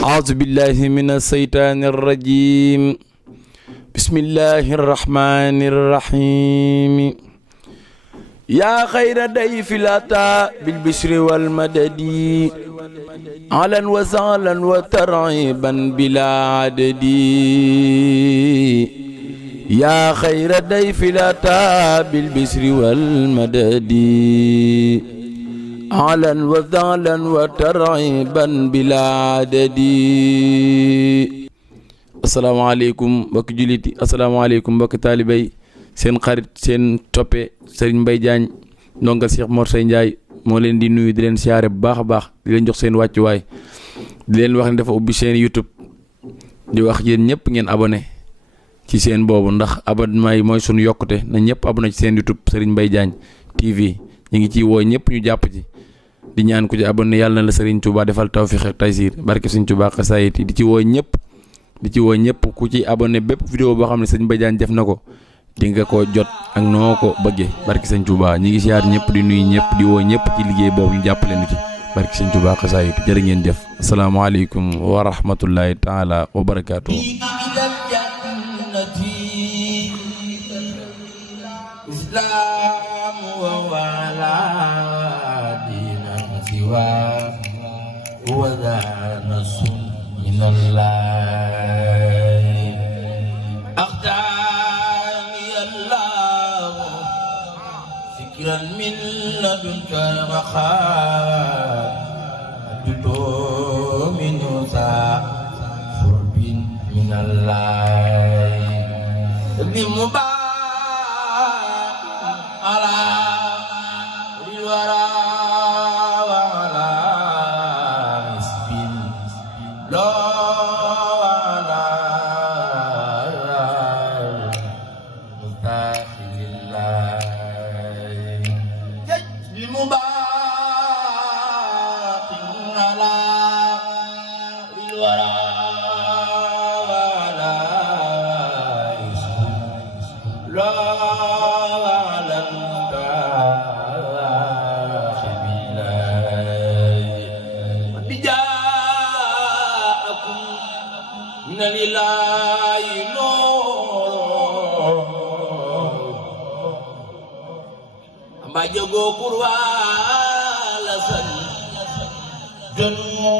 أعوذ بالله من الشيطان الرجيم بسم الله الرحمن الرحيم يا خير ضيف الأتى بالبشر والمدد أهلا وسهلا وترحيبا بلا عدد يا خير ضيف الأتى بالبشر والمدد أهلا وسهلا وترحيبا بلا عدد asalaamaaleykum mbokki jullit yi asalaamaaleykum mbokki taalibe yi seen xarit seen toppe Serigne Mbaye Diagne ndongal Cheikh Mor Seye Ndiaye moo leen di nuyu di leen siyaare bu baax a baax di leen jox seen wàccuwaay di leen wax ne dafa ubbi seen YouTube di wax yéen ñëpp ngeen abonné ci seen boobu ndax abonnement yi mooy sunu yokkute na ñëpp abonné ci seen YouTube Serigne Mbaye Diagne TV ñu ngi ciy woo ñëpp ñu jàpp ci di ñaan ku ci abonné yàlla na la Serigne Touba defal tawfiq ak taysiir barke Serigne Touba xasaayit yi di ci woo ñëpp ku ci abonné bépp vidéo boo xam ne Serigne Mbaye Diagne def na ko di nga ko jot ak noo ko bëggee barke Serigne Touba ñi ngi siyaar ñëpp di nuyu ñëpp di woo ñëpp ci liggéey boobu ñu jàppale nu ci barke Serigne Touba xasaayit jërë ngeen jëf asalaamaaleykum wa rahmatullahi taala wa barakaatu. من الله أخدعني الله ذكرا من لدنك وخاء أدتو من وساء قرب من الله لمبارك على الورى Bajogo kurwa la san jonu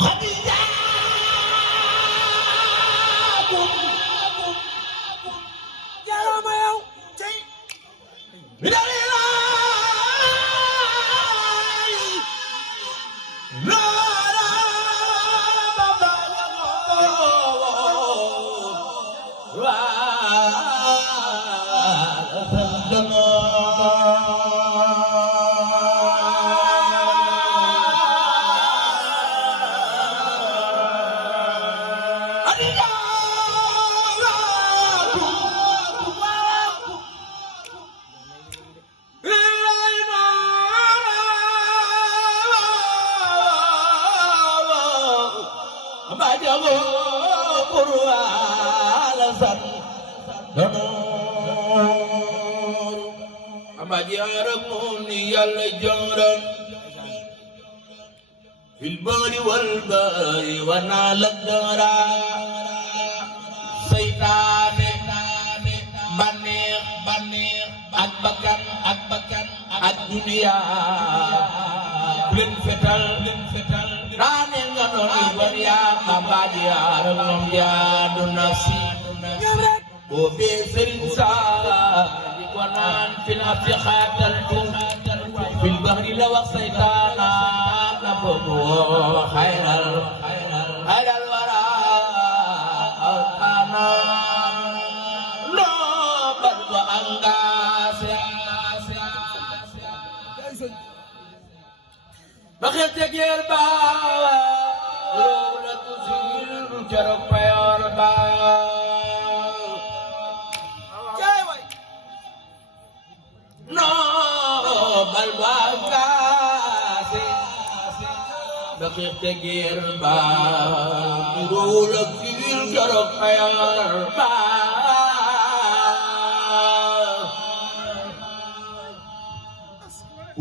Khadija jarama yow tay bidalila في البر والبر ونال الدرا سيطان بنير أكبكن الدنيا بن فتل راني غنون البريا مباديا رغم جاد نفسي وبسرنسا لقنان في نفخات الجنة في البحر لو سيطانا نبضوا خير الورى أنا لا بد أنغاس بخيت جير باوا رولا تسير جرب بيار باوا xeex te geer ba rool ak fiir jarok ayar ba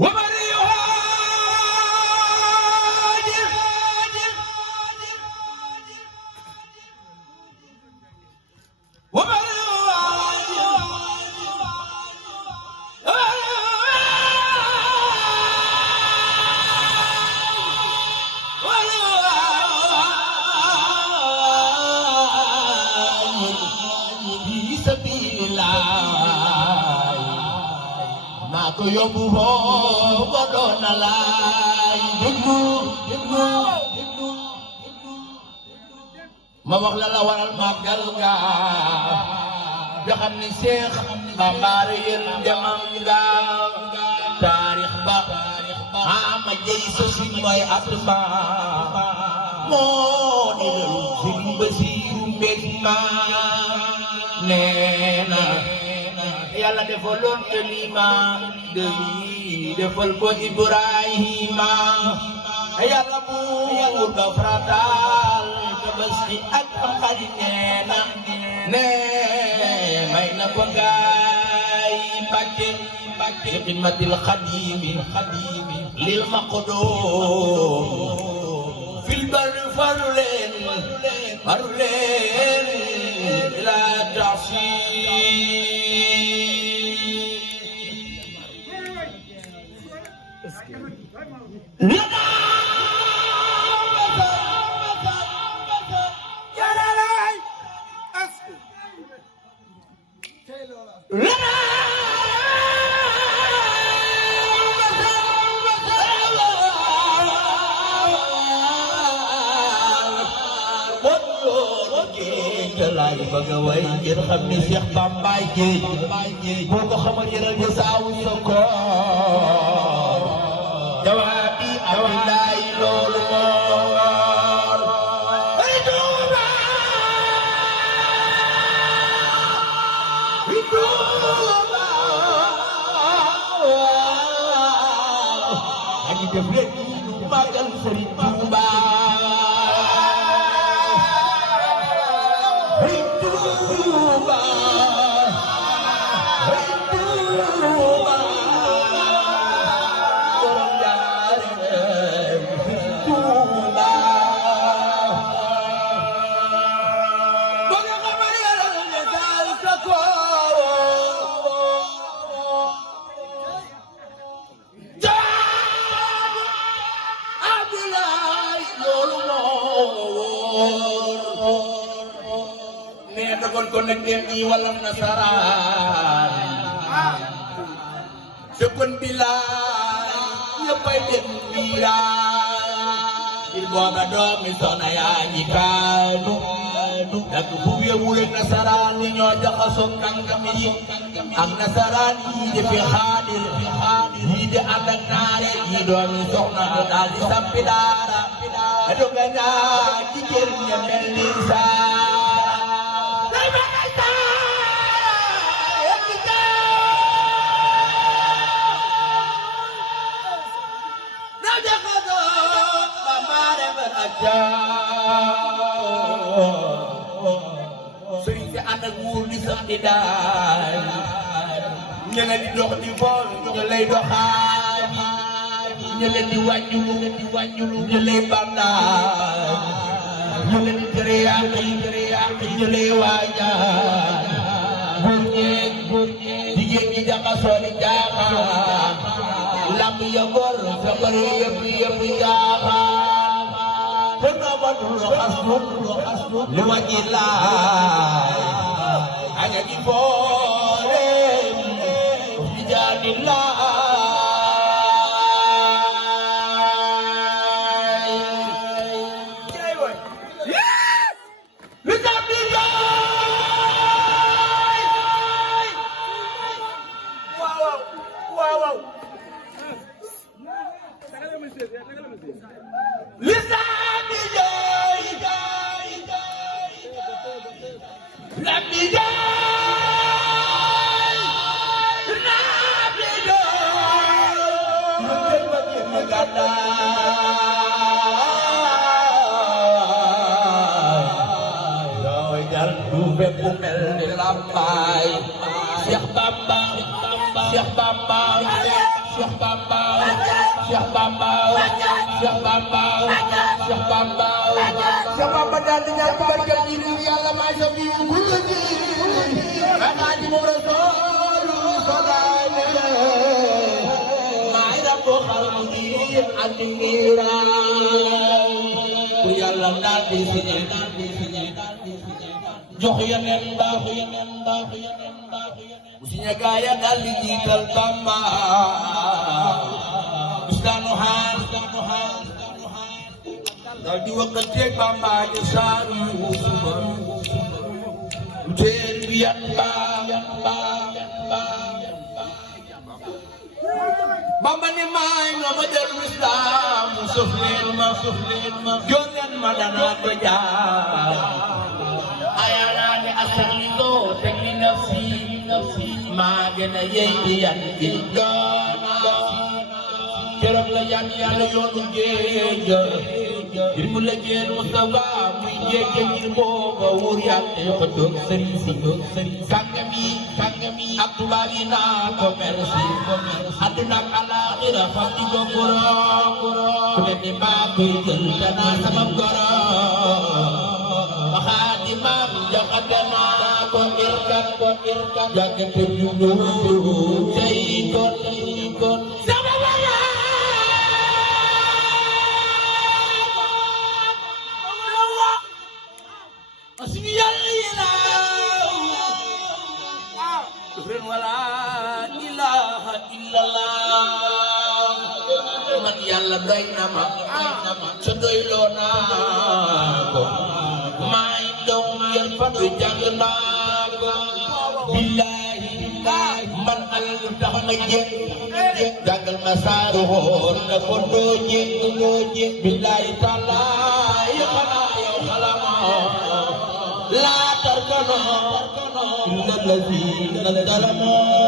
wamari hajir wamari ko yóbbu foo ko doon na laay déglu ma wax la waral màggal ga nga xam ni Seex Bambaare yéen demam ga taarix ba ama jëy sa suñ mooy at ba moo di lal Sëriñ Basiiru mbég ma nee na yàlla defaloon te lima dey defal ko Ibrahima yàlla buur ba farataal Tabaski ak Xarit neena ne may na ko gaay Mbàkke xidmatil xadimi lil maqdoom fil barri faru leen ila taasi laay bëgg a way ngir xam ni Seex Bambaay géej boo ko xamal yëral ja saawu sa koor jawaabi Abdoulaay loolu moor ay Tuuba aji def leen màggal Sëriñ Tuuba kon nag dem ñi walam nasaraan te kon bilaay ñëppay dem biiraan ngir booba doomi soxna yaa ñi kaanu dak bu yewul nasaraan ni ñoo jaxasoo kàngam yi ak nasaraan yi defi xaadir yi di ànd ak naare yi doomi soxna daal di sampi daara doga ñaa ci kër ña mel ni saa sëriñ si ànd ak wuur di sax di daay ñene di dox di fool ñu lay doxaani ñu leen di wàññulu ñu lay bandaay ñu leen di tere yàqi ñu lay waajal góor ñeeg jigéen ñi jaxasoo di jaaxaan lamb ya góor sa bëri yëpp jaaxaan لوجه الله حاجة فورم بجان الله yal du bépp mel ni Lambaay Cheikh Bamba Cheikh Bamba Cheikh Bamba Cheikh Bamba Cheikh Bamba Cheikh Bamba Cheikh Bamba daal di ñaan ci barke ji yàlla may sa bi ku la ji Xaadimu Rasuul salaale may rabbu xalqi adira ku yàlla daal di signé jox yeneen baax bu signé gaaya daal di jiital Bamba bislaanu xaar daal di wakkanteeg Bamba di saaru Yuusufa lu teen bi yan Bamba ni maay nga ma dellu islaam suuf leen ma joon leen ma danaa ko jaar ayaanaa ni astaxliloo teg ni nafsi maa gën a yey di yan di doona keroog la yan yàlla yoonu géej ngir mu la génn Mustafa muy jéege ngir booba wóor yàlla ko doog sëriñ si kàngam yi ak tubaab yi naa ko merci àdduna ak alaaxira fam di ko borom ku ne ni maa koy jël danaa sama borom waxaat di maam joxate naa ko irkan jàggante juddu tey kon suñu yàlla yi ren wala ilaha illallah man yàlla doy na ma sa doyloo naa ko maay doom yar fatu jàng naa ko billahi man alal lu tax ma jéem jàngal ma saaru xool na ko doo jéem billahi taala xanaa yow xalamoo laa tarkanoo illa allazina zalamoo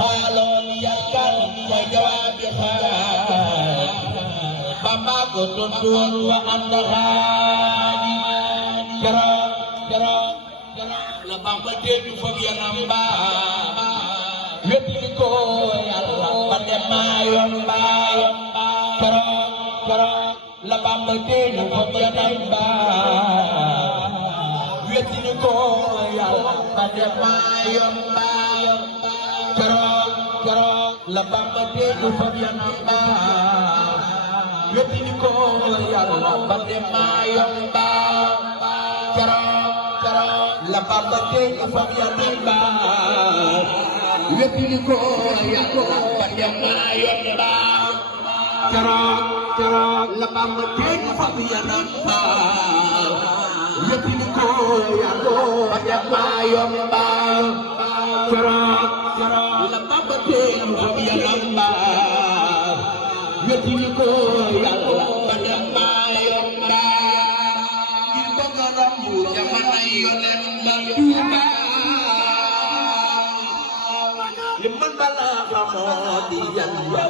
xaaloon yarkan mooy jawaabi xaar Bamba ko tontoon wa anda xaadi keroog la Bamba teeju foog yanam baa wetti ko yàlla ba dem maayoon baa keroog la Bamba teeju foog yanam baa wetti ko yàlla ba dem maayoon baa keroog la Bamba teeju foog yanam baa wetti ko yàlla ba dem maayoon baa keroog la Bamba teeju foog yanam baa wetti ko yàlla ba dem maayoon baa keroog la Bamba teeju foog yanam baa wetti ko yàlla ba dem maayoon baa keroog la Bamba teeju foog yanam baa wetti ko yàlla ba dem maayoon baa ngir bëgg a rombu jamono yonent ba Tuuba li man bala xamoo di yàlla